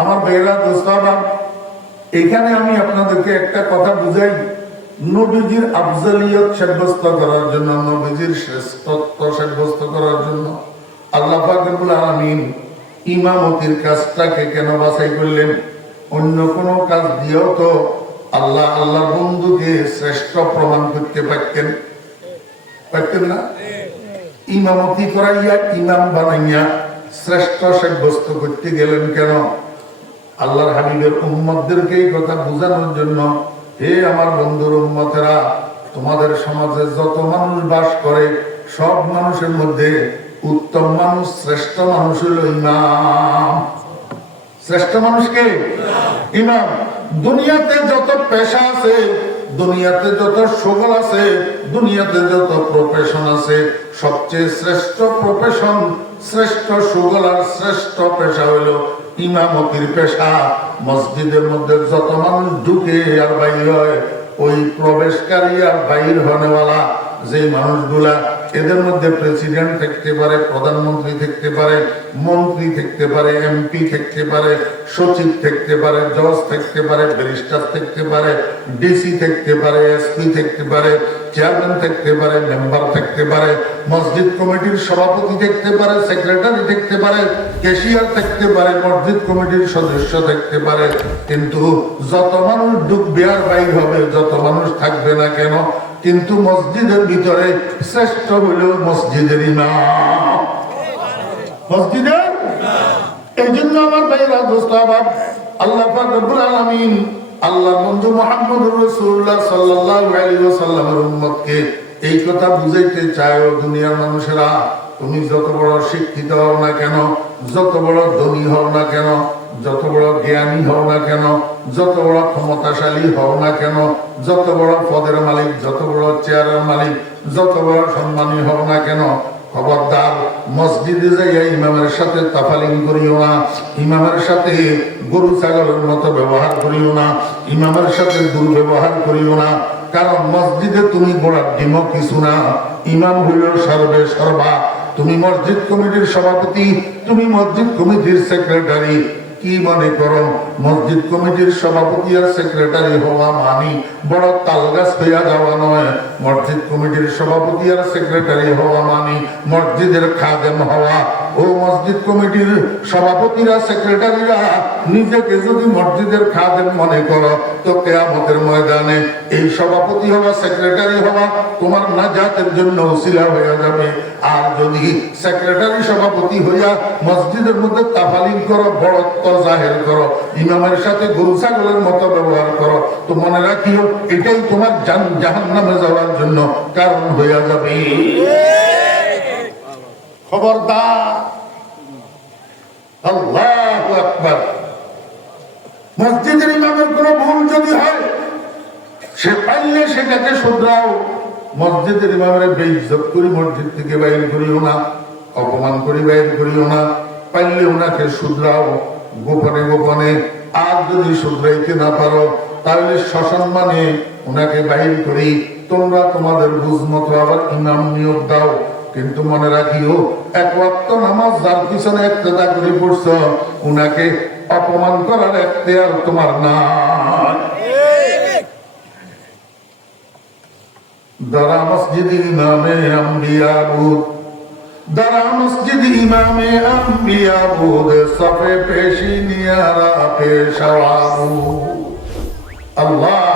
আমার বেলা দোস্তাবাব এখানে আমি আপনাদেরকে একটা কথা বুঝাই। নবীজির আফজালিয়ত সাব্যস্ত করার জন্য, নবীজির শ্রেষ্ঠত্ব সাব্যস্ত করার জন্য আল্লাহ আলমিন ইমামতির কাজটাকে কেন বাছাই করলেন? অন্য কোনো কাজ দিয়েও তো আল্লাহ আল্লাহ বন্ধুকে শ্রেষ্ঠ প্রমাণ করতে পারতেন। পারতেন না? ইমামতি করাইয়া, ইমাম বানাইয়া শ্রেষ্ঠ সাব্যস্ত করতে গেলেন কেন? আল্লাহর হাবিবের উম্মতদেরকে এই কথা বোঝানোর জন্য, হে আমার বন্ধুর উম্মতেরা, তোমাদের সমাজে যত মানুষ বাস করে, সব মানুষের মধ্যে উত্তম মানুষ, শ্রেষ্ঠ মানুষ হলো ইমাম। শ্রেষ্ঠ মানুষকে ইমাম। দুনিয়াতে যত পেশা আছে, দুনিয়াতে যত সগল আছে, দুনিয়াতে যত প্রফেশন আছে, সবচেয়ে শ্রেষ্ঠ প্রফেশন শ্রেষ্ঠ সুগল আর শ্রেষ্ঠ পেশা হলো ইমামতির পেশা, মসজিদের মধ্যে যত মানুষ ঢুকে আর বাইর হয়, ওই প্রবেশকারী আর বাইর হনেওয়ালা যে মানুষগুলা এদের মধ্যে প্রেসিডেন্ট থাকতে পারে প্রধানমন্ত্রী থাকতে পারে মন্ত্রী থাকতে পারে এমপি থাকতে পারে সচিব থাকতে পারে জজ থাকতে পারে ব্যারিস্টার থাকতে পারে ডিসি থাকতে পারে এসপি থাকতে পারে চেয়ারম্যান থাকতে পারে মেম্বার থাকতে পারে মসজিদ কমিটির সভাপতি থাকতে পারে সেক্রেটারি থাকতে পারে ক্যাশিয়ার থাকতে পারে মসজিদ কমিটির সদস্য থাকতে পারে কিন্তু যত মানুষ ডুববে আর বাইর হবে যত মানুষ থাকবে না কেন কিন্তু মসজিদের ভিতরে শ্রেষ্ঠ হইল মসজিদের মসজিদের? এই জন্য আমার ভাইরা দোস্তাবাব আল্লাহ পাক রব্বুল আলামিন আল্লাহ বন্ধু মোহাম্মদ রাসূলুল্লাহ সাল্লাল্লাহু আলাইহি ওয়াসাল্লামের উম্মতকে এই কথা বুঝাইতে চায় দুনিয়ার মানুষেরা, তুমি যত বড় শিক্ষিত হও না কেন, যত বড় ধনী হও না কেন যত বড় জ্ঞানী হও না কেন, যত বড় ক্ষমতাশালী হও না কেন, যত বড় পদের মালিক, যত বড় চেয়ারের মালিক, যত বড় সম্মানী হও না কেন, খবরদার, মসজিদে যাইয়া ইমামের সাথে তাফালিং করিও না, ইমামের সাথে গরু ছাগলের মতো ব্যবহার করিও না, ইমামের সাথে দুর্ব্যবহার করিও না, কারণ মসজিদে তুমি গোড়ার ডিম কিছু না, ইমাম হইল সর্বে সর্বা, তুমি মসজিদ কমিটির সভাপতি, তুমি মসজিদ কমিটির সেক্রেটারি। কি মনে করো? মসজিদ কমিটির সভাপতি আর সেক্রেটারি হওয়া মানি বড় তালগাছ হইয়া যাওয়া নয়। মসজিদ কমিটির সভাপতি আর সেক্রেটারি হওয়া মানি মসজিদের খাদেম হওয়া ও মসজিদ কমিটির সভাপতিরা, সেক্রেটারিরা, নিজেকে যদি মসজিদের খাদেম মনে করো, তো কেয়ামতের ময়দানে এই সভাপতি হওয়া সেক্রেটারি হওয়া তোমার নাজাতের জন্য উসিলা হয়ে যাবে। আর যদি সেক্রেটারি সভাপতি হইয়া মসজিদের মধ্যে তাফালিং করো, বড়ত্ব জাহের করো, ইমামের সাথে গরু ছাগলের মতো ব্যবহার করো, তো মনে রাখিও, এটাই তোমার জান জাহান নামে যাওয়ার জন্য কারণ হইয়া যাবে। খবরদার। আল্লাহু আকবার। মসজিদের ইমামের কোন ভুল যদি হয়, সে পাইলে সেটাকে শুধরাও। মসজিদের ইমামের বেইজ্জত করি মসজিদ থেকে বাইর করিও না, অপমান করি বাইর করিও না, পাইলে ওনাকে শুধরাও। গোপনে গোপনে আর যদি শুধরাইতে না পারো, তাহলে সসম্মানে ওনাকে বাহির করি। তোমরা তোমাদের বুঝ মতো আবার ইমাম নিয়োগ দাও। কিন্তু মনে রাখিও, এক ওয়াক্ত নামাজ যার পিছনে একটা করে পড়ছ, উনাকে অপমান করার এখতিয়ার তোমার না দারা মসজিদ ইমামে আম্বিয়া বুধ দারা মসজিদ ইমামে আম্বিয়া সফে পেশি নিয়ারা পেশাওয়াবু আল্লাহ